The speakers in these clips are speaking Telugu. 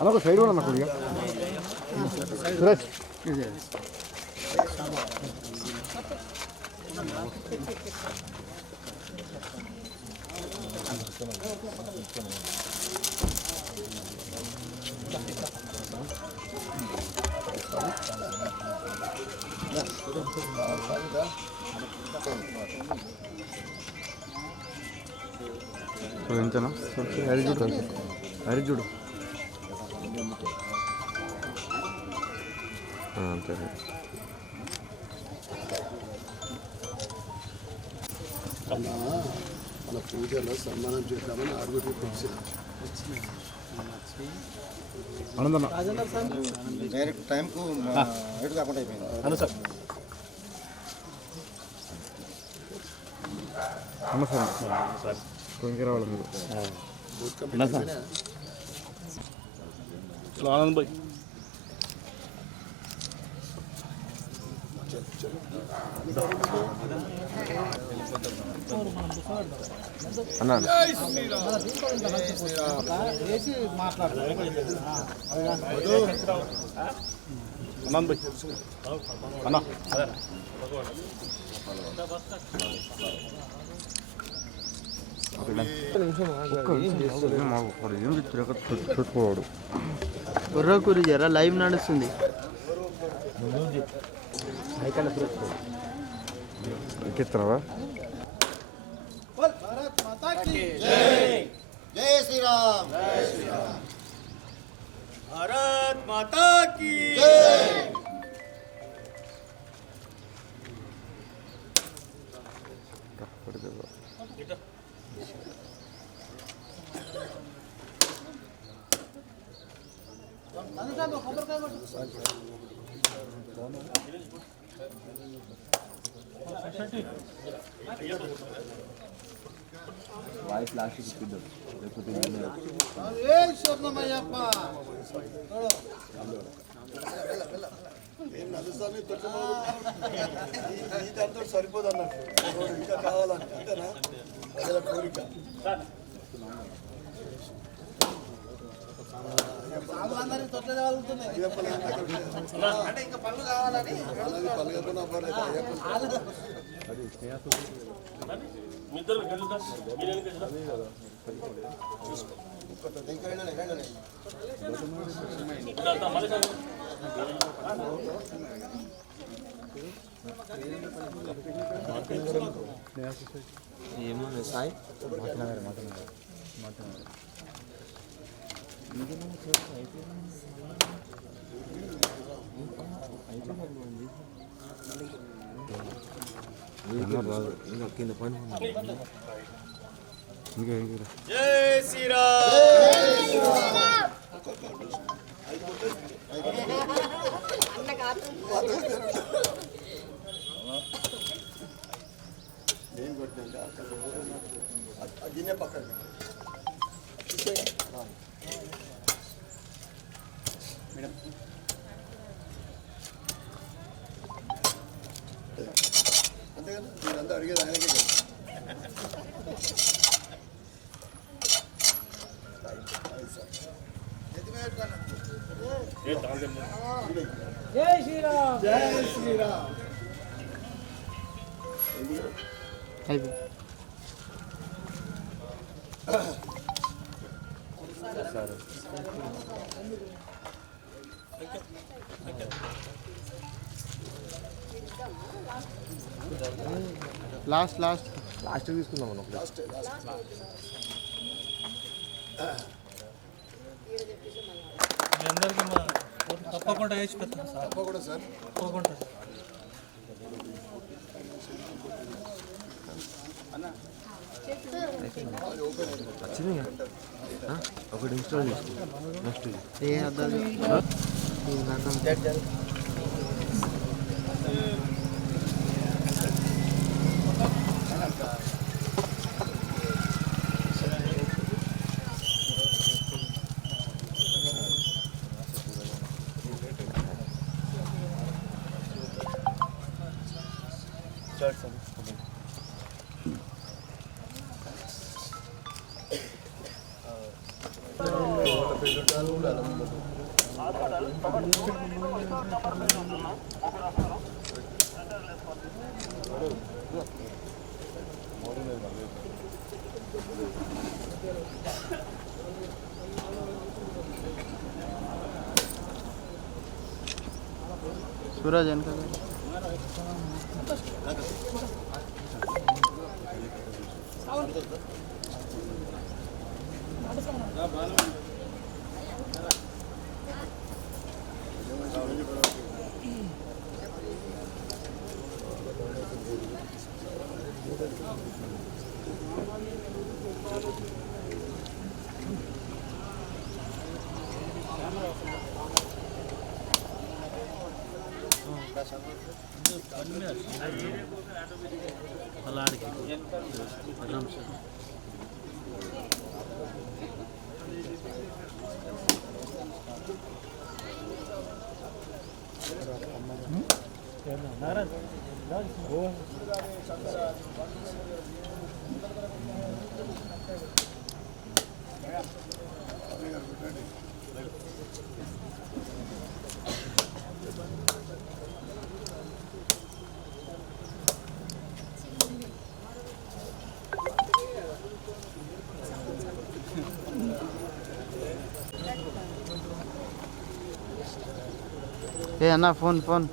అన్న సైడ్ కూడా అన్న కొద్దిగా సురేష్ ఎంతనా అరిజుడు అరిజుడు సరే మన పూజలో సన్మానం చేద్దామని ఆరుగురికి పిలిచిన డైరెక్ట్ టైంకు ఎటు కాకుండా అయిపోయింది అన్న సార్ అన్న సార్ కొంచెం రావాలి మీరు ఆనంద్ భాయ్ అన్నా అన్నా చూసుకోవాడు బుర్రకూరి జర లైవ్ నడుస్తుంది ఎక్కిస్తున్నావా జై శ్రీరామ్ భారత్ మాతా కీ సరిపోదు అన్నట్టు ఇంకా కావాలంటే అంతేనా ప్రజల కోరిక పళ్ళు కావాలని ఏమన్నా సాయి కింద పని జై శ్రీరామ్ గిన్నె పక్కన అంతేగా మీరంతా అడిగేది ఆయనకే జై శ్రీరామ్ జై శ్రీరామ్ లాస్ట్ తీసుకుందాం మనం మీ అందరికీ తప్పకుండా వేసి పెడతాను సార్ తప్పకుండా సార్ తప్పకుండా ఒకటి ఇన్స్టాల్ చేసుకో నెక్స్ట్ ఏ అర్థం सूरज इनका ఏ అన్న ఫోన్ ఫోన్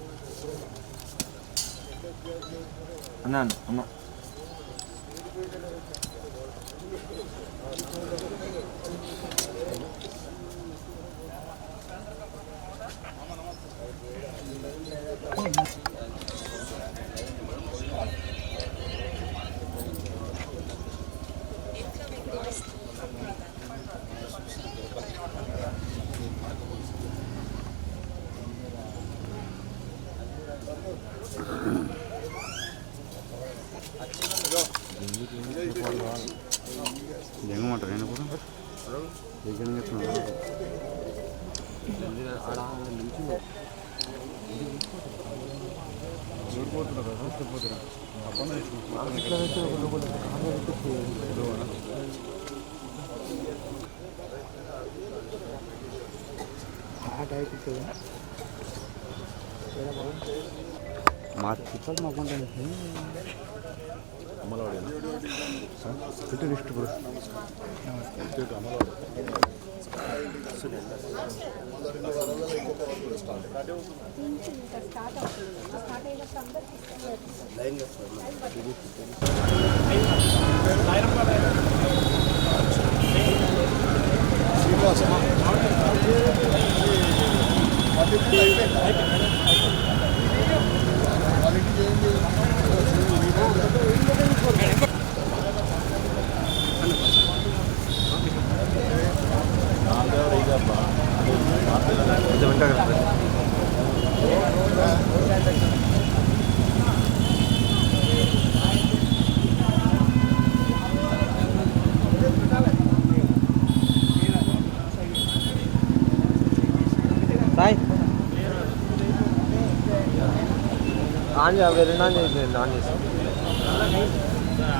అన్నా అన్నా ఎంగమంటారు నేను కూడా మా తిప్పలు మాకుంటుంది అమలవాడేనా లిస్ట్ కూడా ఆన్ చేయాలి ఆన్ చేసి ఆన్ చేసి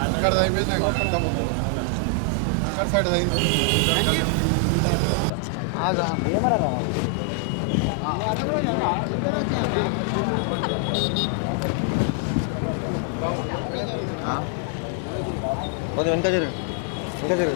ఇక్కడ అయిపోయింది అక్కడ సైడ్ అయింది ఆగా ఏమరా రా కొంచెం ఇంకా జరుగు ఇంకా జరుగు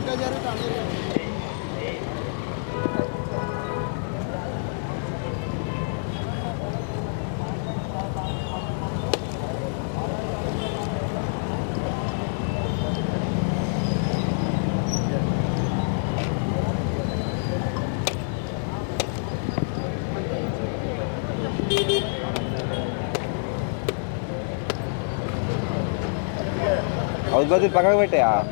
औषध पकड़ बैठे यार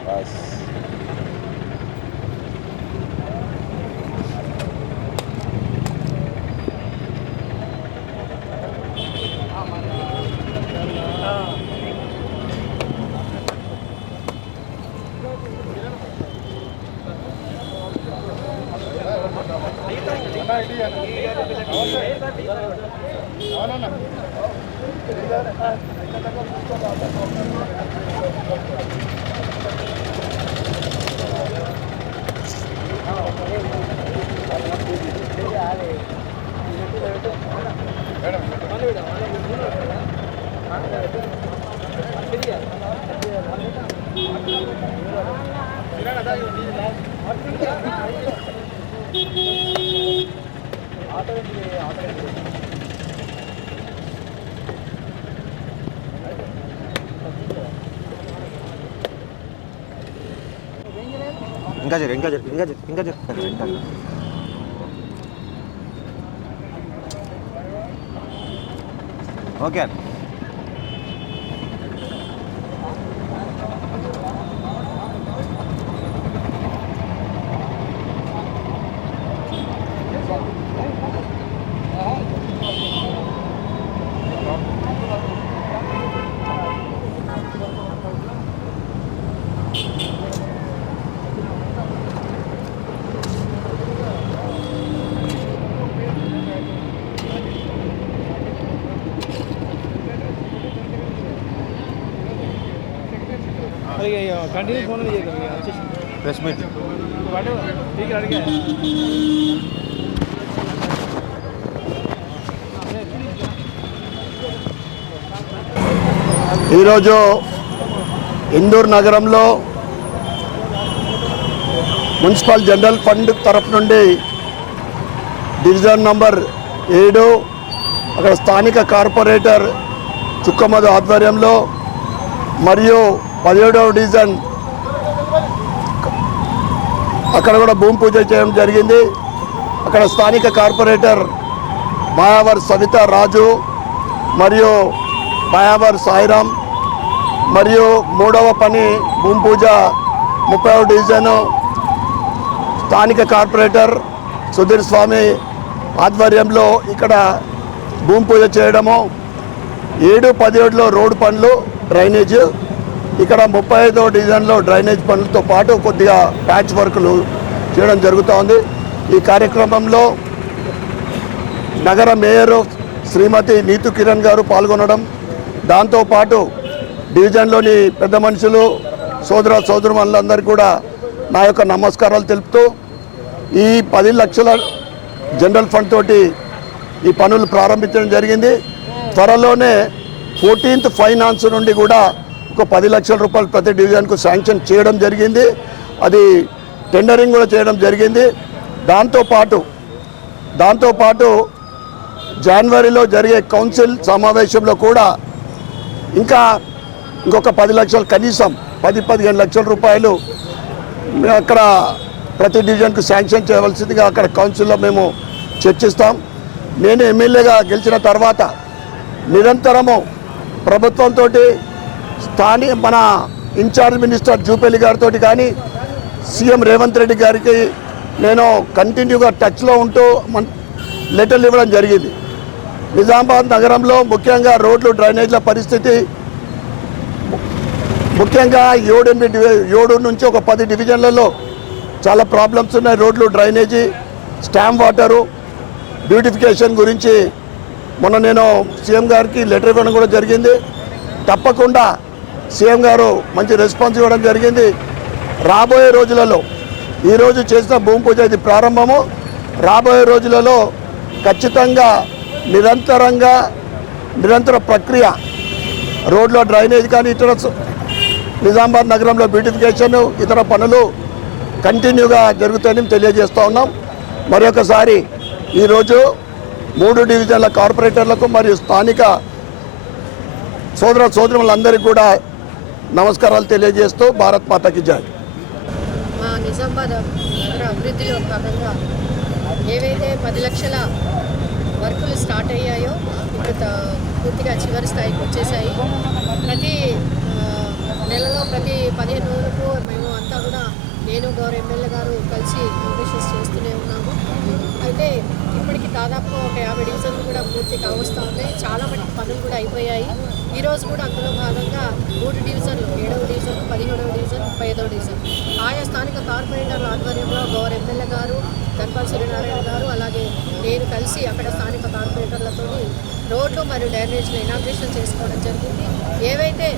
बस ఇంకా జరు ఇంకా జరు ఇంకా జరు ఇంకా జరు okay continue phone press meet ठीक है लड़के ఈరోజు ఇందూరు నగరంలో మున్సిపల్ జనరల్ ఫండ్ తరఫు నుండి డివిజన్ నంబర్ 7 అక్కడ స్థానిక కార్పొరేటర్ చుక్కమధు ఆధ్వర్యంలో మరియు 17వ డివిజన్ అక్కడ కూడా భూమి పూజ చేయడం జరిగింది. అక్కడ స్థానిక కార్పొరేటర్ మాయావర్ సవిత రాజు మరియు మాయావర్ సాయిరామ్ మరియు 3వ పని భూమి పూజ 30వ డివిజను స్థానిక కార్పొరేటర్ సుధీర్ స్వామి ఆధ్వర్యంలో ఇక్కడ భూమి పూజ చేయడము. 7-17లో రోడ్డు పనులు డ్రైనేజ్, ఇక్కడ 35వ డివిజన్లో డ్రైనేజ్ పనులతో పాటు కొద్దిగా ప్యాచ్ వర్క్లు చేయడం జరుగుతూ ఉంది. ఈ కార్యక్రమంలో నగర మేయర్ శ్రీమతి నీతు కిరణ్ గారు పాల్గొనడం, దాంతోపాటు డివిజన్లోని పెద్ద మనుషులు సోదరులందరికీ కూడా నా యొక్క నమస్కారాలు తెలుపుతూ ఈ 10 లక్షల జనరల్ ఫండ్ తోటి ఈ పనులు ప్రారంభించడం జరిగింది. త్వరలోనే 14th ఫైనాన్స్ నుండి కూడా ఒక 10 లక్షల రూపాయలు ప్రతి డివిజన్కు శాంక్షన్ చేయడం జరిగింది. అది టెండరింగ్ కూడా చేయడం జరిగింది. దాంతోపాటు జనవరిలో జరిగే కౌన్సిల్ సమావేశంలో కూడా ఇంకొక 10 లక్షలు, కనీసం 10-15 లక్షల రూపాయలు అక్కడ ప్రతి డివిజన్కు శాంక్షన్ చేయవలసిందిగా అక్కడ కౌన్సిల్లో మేము చర్చిస్తాం. నేను ఎమ్మెల్యేగా గెలిచిన తర్వాత నిరంతరము ప్రభుత్వంతో మన ఇన్ఛార్జ్ మినిస్టర్ జూపల్లి గారితో కానీ సీఎం రేవంత్ రెడ్డి గారికి నేను కంటిన్యూగా టచ్లో ఉంటూ లెటర్లు ఇవ్వడం జరిగింది. నిజామాబాద్ నగరంలో ముఖ్యంగా రోడ్లు డ్రైనేజ్ల పరిస్థితి, ముఖ్యంగా 7 నుంచి ఒక 10 డివిజన్లలో చాలా ప్రాబ్లమ్స్ ఉన్నాయి. రోడ్లు, డ్రైనేజీ, స్టామ్ వాటరు, బ్యూటిఫికేషన్ గురించి మొన్న నేను సీఎం గారికి లెటర్ ఇవ్వడం కూడా జరిగింది. తప్పకుండా సీఎం గారు మంచి రెస్పాన్స్ ఇవ్వడం జరిగింది. రాబోయే రోజులలో ఈరోజు చేసిన భూమి పూజ ఇది ప్రారంభము. రాబోయే రోజులలో ఖచ్చితంగా నిరంతర ప్రక్రియ రోడ్లో డ్రైనేజ్ కానీ ఇతర నిజామాబాద్ నగరంలో బ్యూటిఫికేషన్ ఇతర పనులు కంటిన్యూగా జరుగుతాయని తెలియజేస్తూ ఉన్నాం. మరొకసారి ఈరోజు 3 డివిజన్ల కార్పొరేటర్లకు మరియు స్థానిక సోదరులందరికీ కూడా నమస్కారాలు తెలియజేస్తూ భారత్ మాతాకి జై. మా నిజామాబాద్ నగర అభివృద్ధిలో భాగంగా ఏవైతే 10 లక్షల వర్కులు స్టార్ట్ అయ్యాయో ఇప్పుడు పూర్తిగా చివరి స్థాయికి వచ్చేసాయి. ప్రతి నెలలో ప్రతి 15 రోజులకు మేము అంతా కూడా నేను గౌరవ ఎమ్మెల్యే గారు కలిసి ఇన్వెస్టిగేషన్స్ చేస్తూనే ఉన్నాము. అయితే ఇప్పటికి దాదాపు ఒక 50 డివిజన్లు కూడా పూర్తి కావస్తూ ఉన్నాయి. చాలా మటుకు పనులు కూడా అయిపోయాయి. ఈరోజు కూడా అందులో భాగంగా 3 డివిజన్లు, 7వ డివిజన్, 17వ డివిజన్, 35వ డివిజన్ ఆయా స్థానిక కార్పొరేటర్ల ఆధ్వర్యంలో గౌరవ ఎమ్మెల్యే గారు, ధన్పాల్ సూర్యనారాయణ గారు, అలాగే నేను కలిసి అక్కడ స్థానిక కార్పొరేటర్లతో రోడ్లు మరియు డ్రైనేజ్లు ఇనాగ్రేషన్ చేసుకోవడం జరిగింది. ఏవైతే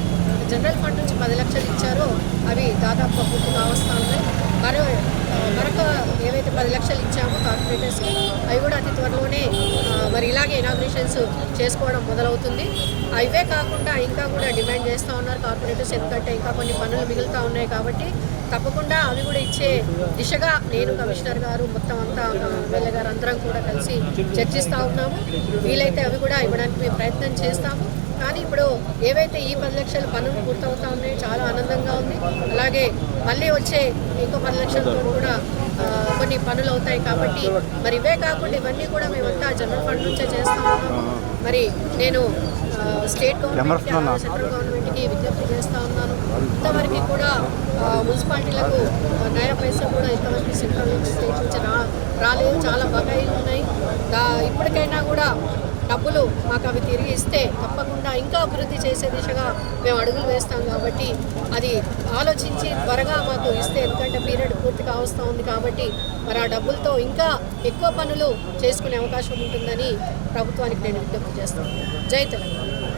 జనరల్ ఫండ్ నుంచి 10 లక్షలు ఇచ్చారో అవి దాదాపు పూర్తి కావస్తూ ఉన్నాయి. మరొక ఏవైతే 10 లక్షలు ఇచ్చామో కార్పొరేటర్స్కి అవి కూడా అతి త్వరలోనే మరి ఇలాగే ఇనాగ్రేషన్స్ చేసుకోవడం మొదలవుతుంది. అవే కాకుండా ఇంకా కూడా డిమాండ్ చేస్తూ ఉన్నారు కార్పొరేటర్స్, ఎందుకంటే ఇంకా కొన్ని పనులు మిగులుతూ ఉన్నాయి కాబట్టి తప్పకుండా అవి కూడా ఇచ్చే దిశగా నేను కమిషనర్ గారు మొత్తం అంతా ఎమ్మెల్యే గారు అందరం కూడా కలిసి చర్చిస్తూ ఉన్నాము. వీలైతే అవి కూడా ఇవ్వడానికి మేము ప్రయత్నం చేస్తాము. కానీ ఇప్పుడు ఏవైతే ఈ 10 లక్షల పనులు పూర్తవుతా ఉన్నాయో చాలా ఆనందంగా ఉంది. అలాగే మళ్ళీ వచ్చే ఇంకో 10 లక్షలతో కూడా కొన్ని పనులు అవుతాయి కాబట్టి మరి ఇవే కాకుండా ఇవన్నీ కూడా మేమంతా జనరల్ ఫండ్ నుంచే చేస్తూ ఉన్నాము. మరి నేను స్టేట్ గవర్నమెంట్కి సెంట్రల్ గవర్నమెంట్కి విజ్ఞప్తి చేస్తూ ఉన్నాను. ఇంతవరకు కూడా మున్సిపాలిటీలకు నయా పైసా కూడా ఇంతవరకు సెంట్రల్ నుంచి స్టేట్ నుంచి రాలేదు. చాలా బకాయిలు ఉన్నాయి. ఇప్పటికైనా కూడా డబ్బులు మాకు అవి తిరిగి ఇస్తే తప్పకుండా ఇంకా అభివృద్ధి చేసే దిశగా మేము అడుగులు వేస్తాం. కాబట్టి అది ఆలోచించి త్వరగా మాకు ఇస్తే, ఎందుకంటే పీరియడ్ పూర్తిగా వస్తూ ఉంది కాబట్టి మరి ఆ డబ్బులతో ఇంకా ఎక్కువ పనులు చేసుకునే అవకాశం ఉంటుందని ప్రభుత్వానికి నేను విజ్ఞప్తి చేస్తాను. జై తెలంగాణ.